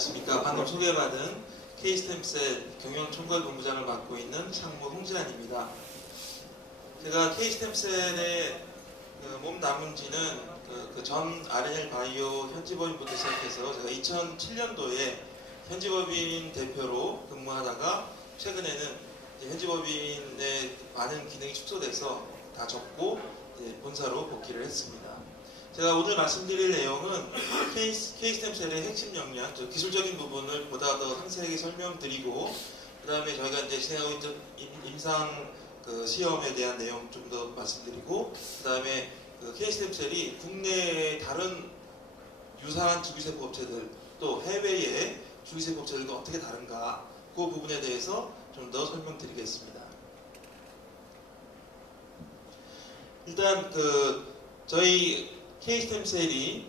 안녕하십니까. 방금 소개받은 K스템셀 경영총괄본부장을 맡고 있는 상무 홍재환입니다. 제가 K스템셀의 몸 남은 지는 전 RNL 바이오 현지법인부터 시작해서 제가 2007년도에 현지법인 대표로 근무하다가 최근에는 현지법인의 많은 기능이 축소돼서 다 접고 본사로 복귀를 했습니다. 제가 오늘 말씀드릴 내용은 K스템셀의 핵심 역량, 기술적인 부분을 보다 더 상세하게 설명드리고, 그 다음에 저희가 이제 진행하고 있는 임상 시험에 대한 내용 좀 더 말씀드리고, 그 다음에 K스템셀이 국내의 다른 유사한 주기세포 업체들, 또 해외의 주기세포 업체들과 어떻게 다른가, 그 부분에 대해서 좀 더 설명드리겠습니다. 일단 저희 K스템셀이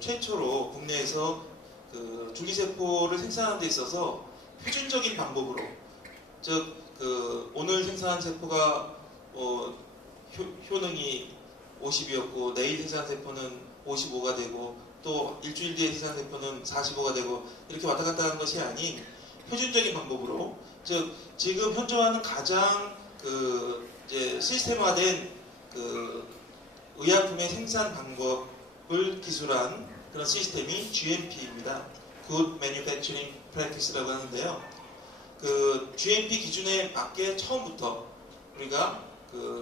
최초로 국내에서 줄기세포를 생산하는 데 있어서 표준적인 방법으로, 즉 오늘 생산한 세포가 효능이 50이었고 내일 생산한 세포는 55가 되고 또 일주일 뒤에 생산한 세포는 45가 되고 이렇게 왔다 갔다 하는 것이 아닌 표준적인 방법으로, 즉 지금 현존하는 가장 이제 시스템화된 의약품의 생산 방법을 기술한 그런 시스템이 GMP입니다. Good Manufacturing Practice라고 하는데요. GMP 기준에 맞게 처음부터 우리가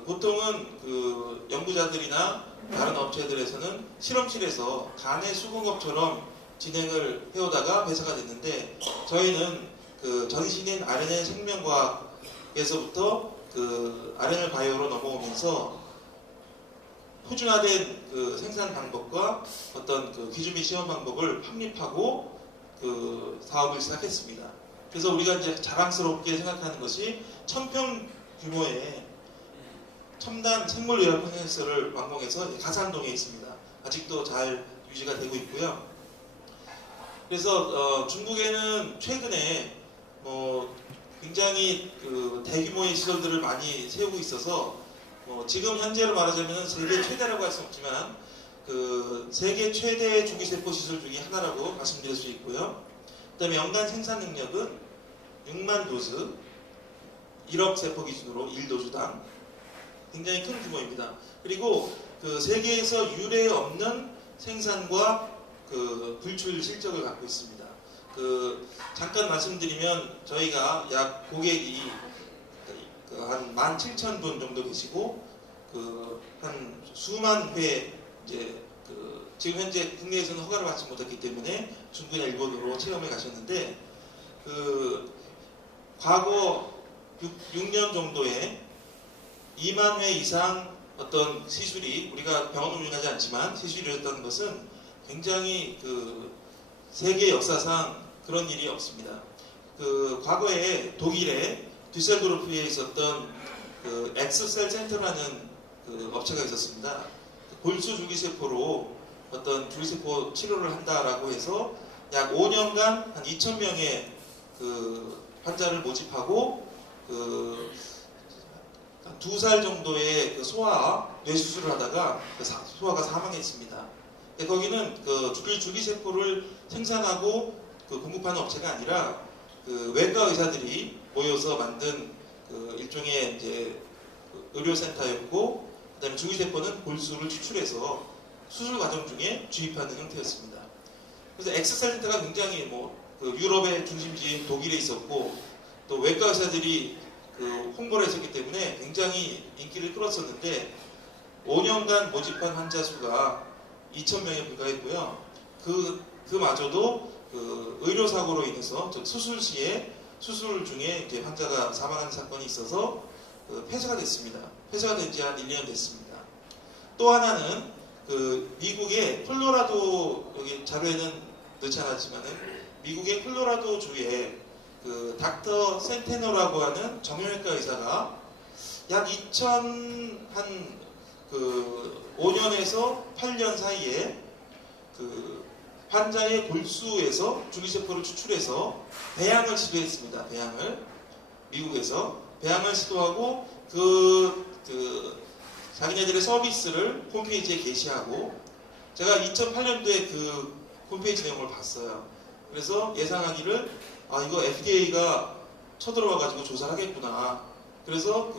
보통은 연구자들이나 다른 업체들에서는 실험실에서 간의 수공업처럼 진행을 해오다가 배사가 됐는데, 저희는 전신인 RNA 생명과학에서부터 RNL 바이오로 넘어오면서 표준화된 생산 방법과 어떤 기준 및 시험 방법을 확립하고 사업을 시작했습니다. 그래서 우리가 이제 자랑스럽게 생각하는 것이 1000평 규모의 첨단 생물의학 평행시설을 완공해서 가산동에 있습니다. 아직도 잘 유지가 되고 있고요. 그래서 중국에는 최근에 굉장히 대규모의 시설들을 많이 세우고 있어서 지금 현재로 말하자면 세계 최대라고 할 수 없지만 세계 최대 주기세포 시설 중에 하나라고 말씀드릴 수 있고요. 그 다음에 연간 생산 능력은 6만 도즈, 1억 세포 기준으로 1도주당 굉장히 큰 규모입니다. 그리고 세계에서 유례 없는 생산과 불출 실적을 갖고 있습니다. 잠깐 말씀드리면 저희가 약 고객이 한 17,000분 정도 계시고 한 수만 회 이제 지금 현재 국내에서는 허가를 받지 못했기 때문에 중국이나 일본으로 체험에 가셨는데 과거 6년 정도에 2만 회 이상 어떤 시술이, 우리가 병원을 운영하지 않지만 시술이 이루어졌다는 것은 굉장히 세계 역사상 그런 일이 없습니다. 과거에 독일에 düsseldorf에 있었던 엑스셀 센터라는 업체가 있었습니다. 골수 줄기세포로 어떤 줄기세포 치료를 한다라고 해서 약 5년간 한 2,000명의 환자를 모집하고 2살 정도의 소아 뇌수술을 하다가 소아가 사망했습니다. 거기는 줄기세포를 생산하고 공급하는 업체가 아니라 외과 의사들이 모여서 만든 일종의 이제 의료센터였고, 그다음에 줄기세포는 골수를 추출해서 수술 과정 중에 주입하는 형태였습니다. 그래서 엑스셀 센터가 굉장히 유럽의 중심지인 독일에 있었고, 또 외과 의사들이 홍보를 했었기 때문에 굉장히 인기를 끌었었는데 5년간 모집한 환자 수가 2,000명에 불과했고요. 그마저도 의료사고로 인해서, 즉 수술 시에 수술 중에 이제 환자가 사망하는 사건이 있어서 폐쇄가 됐습니다. 폐쇄가 된 지 한 1년 됐습니다. 또 하나는 미국의 콜로라도, 여기 자료에는 넣지 않았지만은 미국의 콜로라도 주에 닥터 센테노라고 하는 정형외과 의사가 약 5년에서 8년 사이에 환자의 골수에서 줄기세포를 추출해서 배양을 시도했습니다. 미국에서 배양을 시도하고 자기네들의 서비스를 홈페이지에 게시하고, 제가 2008년도에 홈페이지 내용을 봤어요. 그래서 예상하기를 이거 FDA가 쳐들어와가지고 조사를 하겠구나. 그래서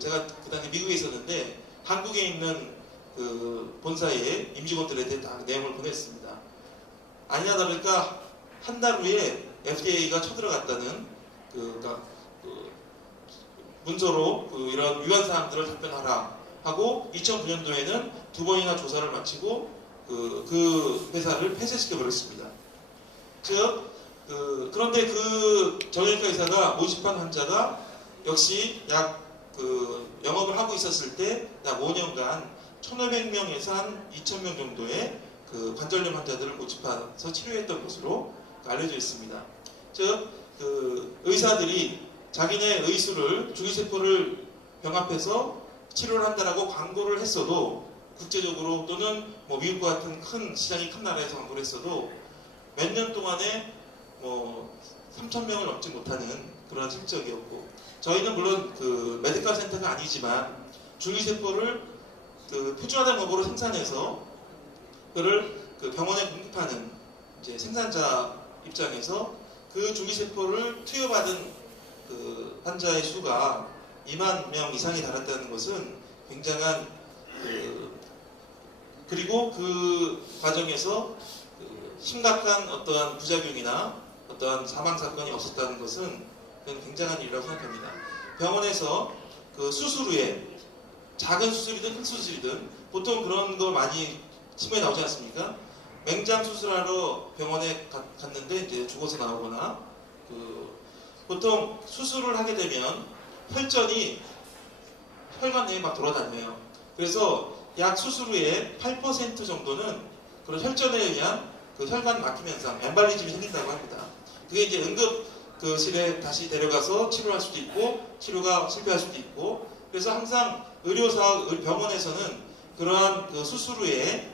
제가 그 당시 미국에 있었는데 한국에 있는 본사의 임직원들한테 다 내용을 보냈습니다. 아니나 다를까 한 달 후에 FDA가 쳐들어갔다는 그러니까 문서로 이런 위반 사항들을 답변하라 하고 2009년도에는 2번이나 조사를 마치고 그 회사를 폐쇄시켜 버렸습니다. 즉 그런데 그 정형외과 의사가 모집한 환자가 역시 약 영업을 하고 있었을 때 약 5년간 1,500명에서 한 2,000명 정도의 관절염 환자들을 모집해서 치료했던 것으로 알려져 있습니다. 즉 의사들이 자기네 의수를 주기세포를 병합해서 치료를 한다라고 광고를 했어도 국제적으로 또는 뭐 미국과 같은 시장이 큰 나라에서 광고를 했어도 몇 년 동안에 뭐 3,000명을 넘지 못하는 그런 실적이었고, 저희는 물론 메디컬 센터가 아니지만 줄기세포를 표준화된 방법으로 생산해서 그를 병원에 공급하는 이제 생산자 입장에서 그 줄기세포를 투여받은 환자의 수가 2만 명 이상이 달했다는 것은 굉장한 그리고 그 과정에서 심각한 어떠한 부작용이나 어떠한 사망 사건이 없었다는 것은 굉장한 일이라고 생각합니다. 병원에서 수술 후에 작은 수술이든 큰 수술이든 보통 그런 거 많이 신문에 나오지 않습니까? 맹장 수술하러 병원에 갔는데 이제 죽어서 나오거나 보통 수술을 하게 되면 혈전이 혈관 내에 막 돌아다녀요. 그래서 약 수술 후에 8% 정도는 그런 혈전에 의한 혈관 막힘 현상, 엠발리즘이 생긴다고 합니다. 그게 이제 응급실에 다시 데려가서 치료할 수도 있고 치료가 실패할 수도 있고, 그래서 항상 병원에서는 그러한 수술 후에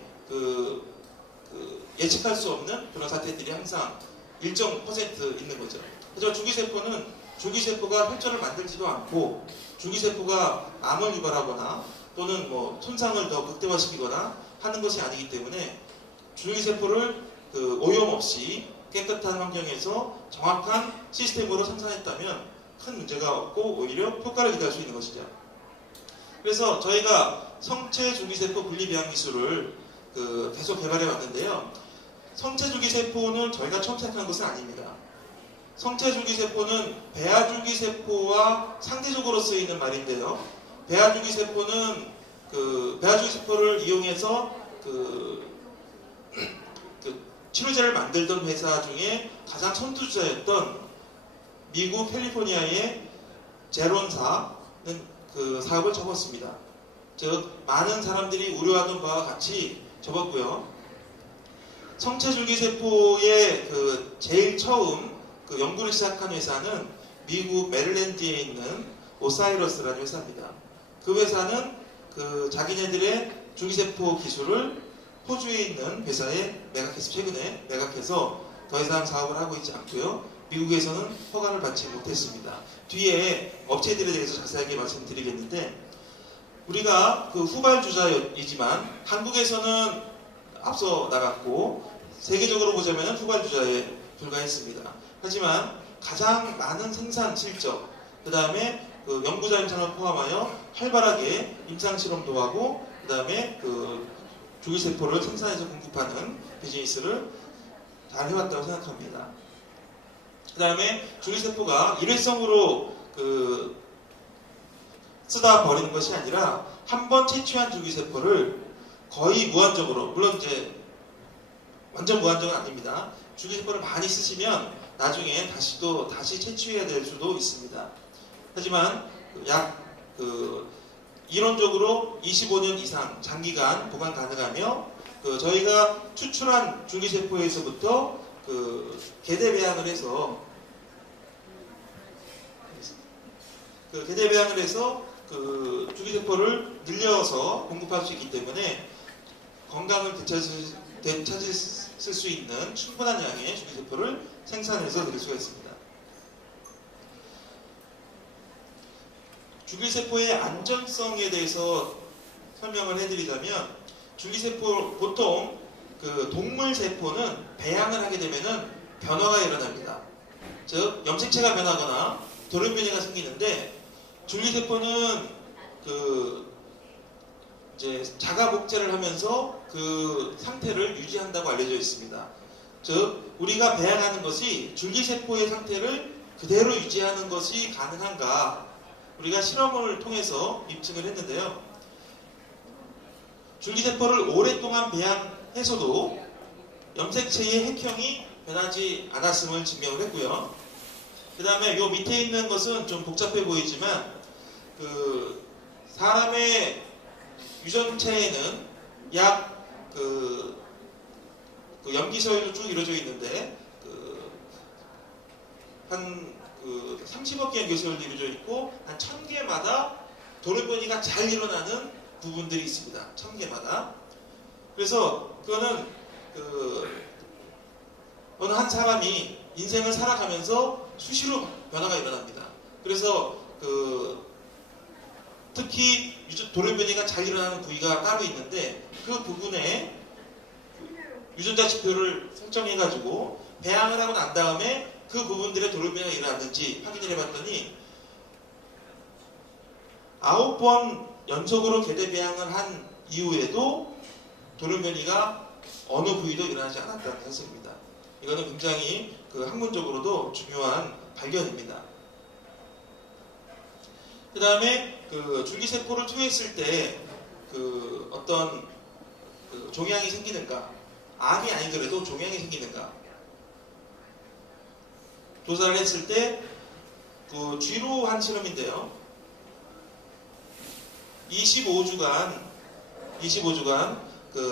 예측할 수 없는 그런 사태들이 항상 일정 퍼센트 있는 거죠. 그래서 줄기세포가 혈전을 만들지도 않고 줄기세포가 암을 유발하거나 또는 뭐 손상을 더 극대화시키거나 하는 것이 아니기 때문에 줄기세포를 오염 없이 깨끗한 환경에서 정확한 시스템으로 생산했다면 큰 문제가 없고 오히려 효과를 기대할 수 있는 것이죠. 그래서 저희가 성체 줄기세포 분리배양 기술을 계속 개발해 왔는데요. 성체 줄기세포는 저희가 처음 생각한 것은 아닙니다. 성체 줄기세포는 배아 줄기세포와 상대적으로 쓰이는 말인데요. 배아 줄기세포는 배아 줄기세포를 이용해서 치료제를 만들던 회사 중에 가장 선두주자였던 미국 캘리포니아의 제론사는 사업을 접었습니다. 즉 많은 사람들이 우려하던 바와 같이 접었고요. 성체줄기세포의 제일 처음 연구를 시작한 회사는 미국 메릴랜드에 있는 오사이러스라는 회사입니다. 그 회사는 자기네들의 줄기세포 기술을 호주에 있는 회사에 최근에 매각해서 더 이상 사업을 하고 있지 않고요. 미국에서는 허가를 받지 못했습니다. 뒤에 업체들에 대해서 자세하게 말씀드리겠는데, 우리가 후발주자이지만 한국에서는 앞서 나갔고 세계적으로 보자면 후발주자에 불과했습니다. 하지만 가장 많은 생산 실적, 그 다음에 연구자 임상을 포함하여 활발하게 임상실험도 하고, 그 다음에 줄기세포를 생산해서 공급하는 비즈니스를 잘 해왔다고 생각합니다. 그 다음에 줄기세포가 일회성으로 쓰다 버리는 것이 아니라 한 번 채취한 줄기세포를 거의 무한적으로, 물론 이제 완전 무한정은 아닙니다. 줄기세포를 많이 쓰시면 나중에 다시 채취해야 될 수도 있습니다. 하지만 이론적으로 25년 이상 장기간 보관 가능하며 저희가 추출한 줄기세포에서부터 계대배양을 해서 줄기세포를 늘려서 공급할 수 있기 때문에 건강을 되찾을 수 있는 충분한 양의 줄기세포를 생산해서 드릴 수가 있습니다. 줄기세포의 안전성에 대해서 설명을 해드리자면, 줄기세포 보통 동물 세포는 배양을 하게 되면은 변화가 일어납니다. 즉 염색체가 변하거나 돌연변이가 생기는데 줄기세포는 이제 자가 복제를 하면서 그 상태를 유지한다고 알려져 있습니다. 즉 우리가 배양하는 것이 줄기세포의 상태를 그대로 유지하는 것이 가능한가 우리가 실험을 통해서 입증을 했는데요. 줄기세포를 오랫동안 배양해서도 염색체의 핵형이 변하지 않았음을 증명을 했고요. 그 다음에 요 밑에 있는 것은 좀 복잡해 보이지만 사람의 유전체에는 약 염기서열로 쭉 이루어져 있는데 한 30억 개의 염기서열로 이루어져 있고 한 1000개마다 돌연변이가 잘 일어나는 부분들이 있습니다. 1000개마다. 그래서 그거는 어느 한 사람이 인생을 살아가면서 수시로 변화가 일어납니다. 그래서 특히 돌연변이가 잘 일어나는 부위가 따로 있는데 그 부분에 유전자 지표를 설정해가지고 배양을 하고 난 다음에 그 부분들의 돌연변이가 일어났는지 확인을 해봤더니 9번 연속으로 개대 배양을 한 이후에도 돌연변이가 어느 부위도 일어나지 않았다는 사실입니다. 이거는 굉장히 학문적으로도 중요한 발견입니다. 그 다음에 줄기세포를 투여했을 때 어떤 종양이 생기는가, 암이 아니더라도 종양이 생기는가 조사를 했을 때 쥐로 한 실험인데요. 25주간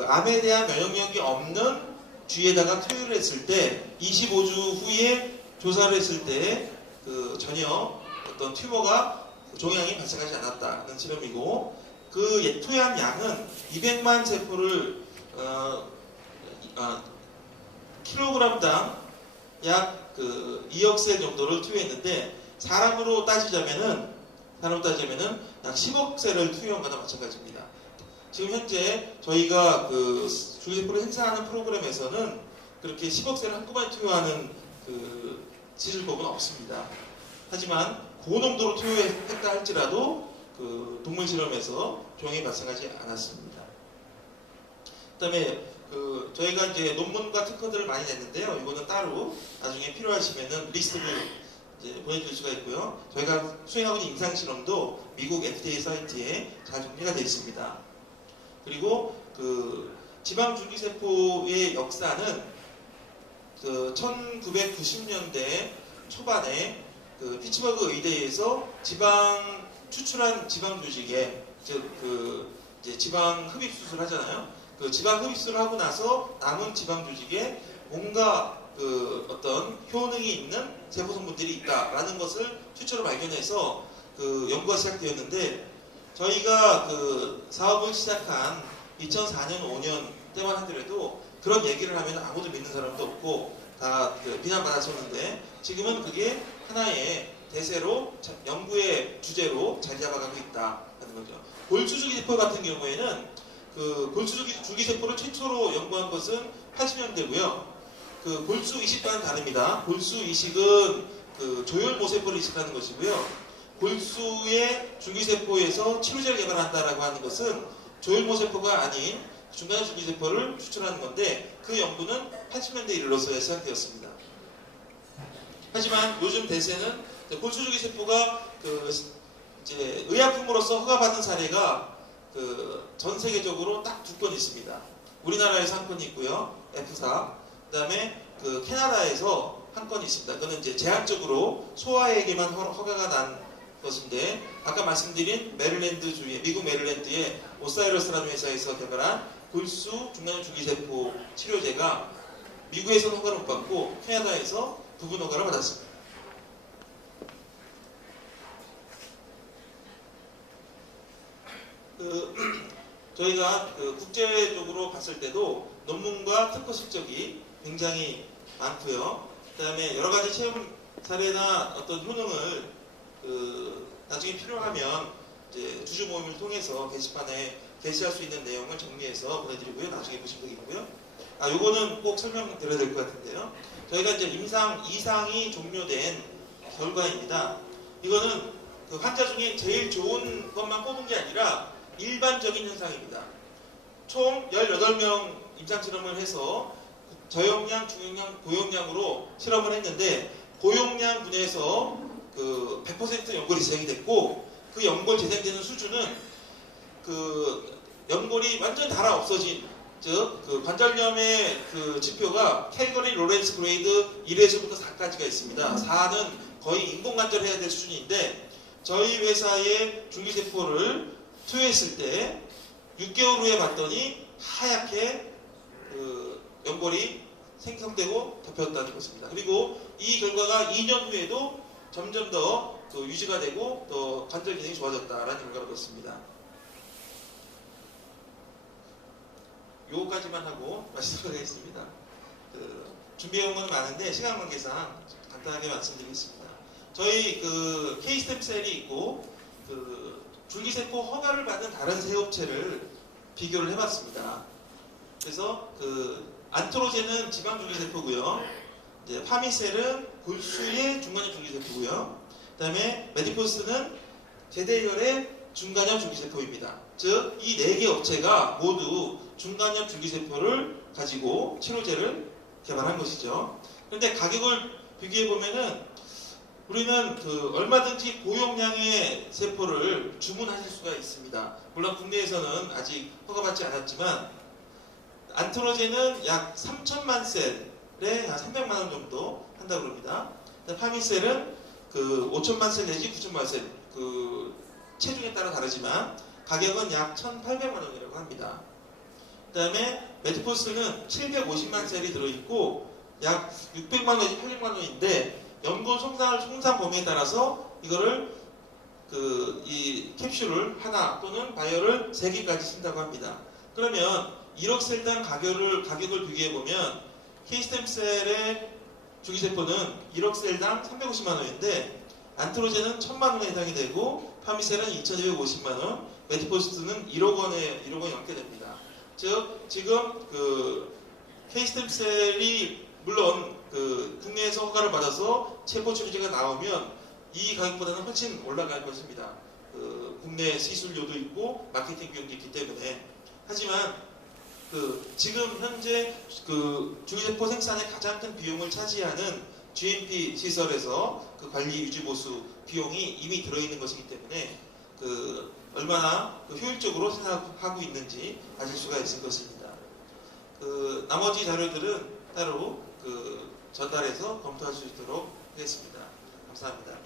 암에 대한 면역력이 없는 쥐에다가 투여를 했을 때 25주 후에 조사를 했을 때 전혀 어떤 튜머가 종양이 발생하지 않았다는 실험이고 투여한 양은 200만 세포를 킬로그램당 약 2억 셀 정도를 투여했는데 사람으로 따지자면은 약 10억 셀을 투여한 거나 마찬가지입니다. 지금 현재 저희가 줄기세포를 행사하는 프로그램에서는 그렇게 10억 셀을 한꺼번에 투여하는 치료법은 없습니다. 하지만 고농도로 투여했다 할지라도 동물 실험에서 종양이 발생하지 않았습니다. 그다음에 저희가 이제 논문과 특허들을 많이 냈는데요. 이거는 따로 나중에 필요하시면은 리스트를 이제 보내드릴 수가 있고요. 저희가 수행하고 있는 임상실험도 미국 FDA 사이트에 잘 정리가 되어 있습니다. 그리고 지방줄기세포의 역사는 1990년대 초반에 피츠버그 의대에서 추출한 지방 조직에 이제 지방 흡입 수술을 하잖아요. 지방 흡입 수술을 하고 나서 남은 지방 조직에 뭔가 어떤 효능이 있는 세포 성분들이 있다라는 것을 최초로 발견해서 연구가 시작되었는데 저희가 사업을 시작한 2004년, 5년 때만 하더라도 그런 얘기를 하면 아무도 믿는 사람도 없고 다 비난받았었는데 지금은 그게 하나의 대세로 연구의 주제로 자리 잡아가고 있다는 거죠. 골수줄기세포 같은 경우에는 골수줄기세포를 최초로 연구한 것은 80년대고요. 골수 이식과는 다릅니다. 골수 이식은 조혈모세포를 이식하는 것이고요. 골수의 줄기세포에서 치료제를 개발한다라고 하는 것은 조혈모세포가 아닌 중간의 줄기세포를 추출하는 건데 그 연구는 80년대에 이르러서야 시작되었습니다. 하지만 요즘 대세는 골수줄기세포가 이제 의약품으로서 허가받은 사례가 전 세계적으로 딱 2건 있습니다. 우리나라에서 한 건이 있고요. F4. 그 다음에 캐나다에서 한 건이 있습니다. 그거는 이제 제한적으로 소아에게만 허가가 난 것인데 아까 말씀드린 미국 메릴랜드의 오사이러스라는 회사에서 개발한 골수 중간염 줄기세포 치료제가 미국에서는 허가를 못 받고 캐나다에서 부분 허가를 받았습니다. 저희가 국제적으로 봤을 때도 논문과 특허 실적이 굉장히 많고요. 그 다음에 여러 가지 체험 사례나 어떤 효능을 나중에 필요하면 이제 주주 모임을 통해서 게시판에 게시할 수 있는 내용을 정리해서 보내드리고요. 나중에 보시면 되겠고요. 요거는 꼭 설명드려야 될 것 같은데요. 저희가 이제 임상 2상이 종료된 결과입니다. 이거는 그 환자 중에 제일 좋은 것만 뽑은 게 아니라 일반적인 현상입니다. 총 18명 임상 실험을 해서 저용량, 중용량, 고용량으로 실험을 했는데 고용량 분에서 그 100% 연골이 재생이 됐고 그 연골 재생되는 수준은 그 연골이 완전 달아 없어진 즉 그 관절염의 그 지표가 캘거리 로렌스 그레이드 1에서부터 4까지가 있습니다. 4는 거의 인공관절 해야 될 수준인데 저희 회사의 줄기세포를 투여했을 때 6개월 후에 봤더니 하얗게 그 연골이 생성되고 덮였다는 것입니다. 그리고 이 결과가 2년 후에도 점점 더 유지가 되고 또 관절 기능이 좋아졌다라는 결과를 얻었습니다. 요거까지만 하고 말씀드리겠습니다. 준비해온 건 많은데 시간 관계상 간단하게 말씀드리겠습니다. 저희 그 K스템셀이 있고 그 줄기세포 허가를 받은 다른 세 업체를 비교를 해봤습니다. 그래서 그 안트로젠은 지방 줄기세포고요. 이제 파미셀은 골수의 중간염 줄기세포고요. 그다음에 메디포스는 제대혈의 중간염 줄기세포입니다. 즉 이 4개 업체가 모두 중간염 줄기세포를 가지고 치료제를 개발한 것이죠. 그런데 가격을 비교해 보면은 우리는 그 얼마든지 고용량의 세포를 주문하실 수가 있습니다. 물론 국내에서는 아직 허가받지 않았지만 안트로젠은 약 3천만 셀에 한 300만 원 정도 한다고 합니다. 파미셀은 그 5천만 셀 내지 9천만 셀 그 체중에 따라 다르지만 가격은 약 1,800만 원이라고 합니다. 그 다음에 메디포스는 750만 셀이 들어있고 약 600만 원 내지 800만 원인데 연골 손상 범위에 따라서 이거를 이 캡슐을 하나 또는 바이오를 3개까지 쓴다고 합니다. 그러면 1억 셀당 가격을 비교해보면 K스템셀의 줄기세포는 1억 셀당 350만 원인데 안트로젠은 1,000만 원에 해당이 되고 파미셀은 2,250만 원, 메디포스트는 1억 원이 넘게 됩니다. 즉 지금 그 K스템셀이 물론 그 국내에서 허가를 받아서 체포 치료제가 나오면 이 가격보다는 훨씬 올라갈 것입니다. 그 국내 시술료도 있고 마케팅 비용도 있기 때문에. 하지만 지금 현재 그 줄기세포 생산의 가장 큰 비용을 차지하는 GMP 시설에서 그 관리 유지 보수 비용이 이미 들어있는 것이기 때문에 얼마나 효율적으로 생각하고 있는지 아실 수가 있을 것입니다. 나머지 자료들은 따로 전달해서 검토할 수 있도록 하겠습니다. 감사합니다.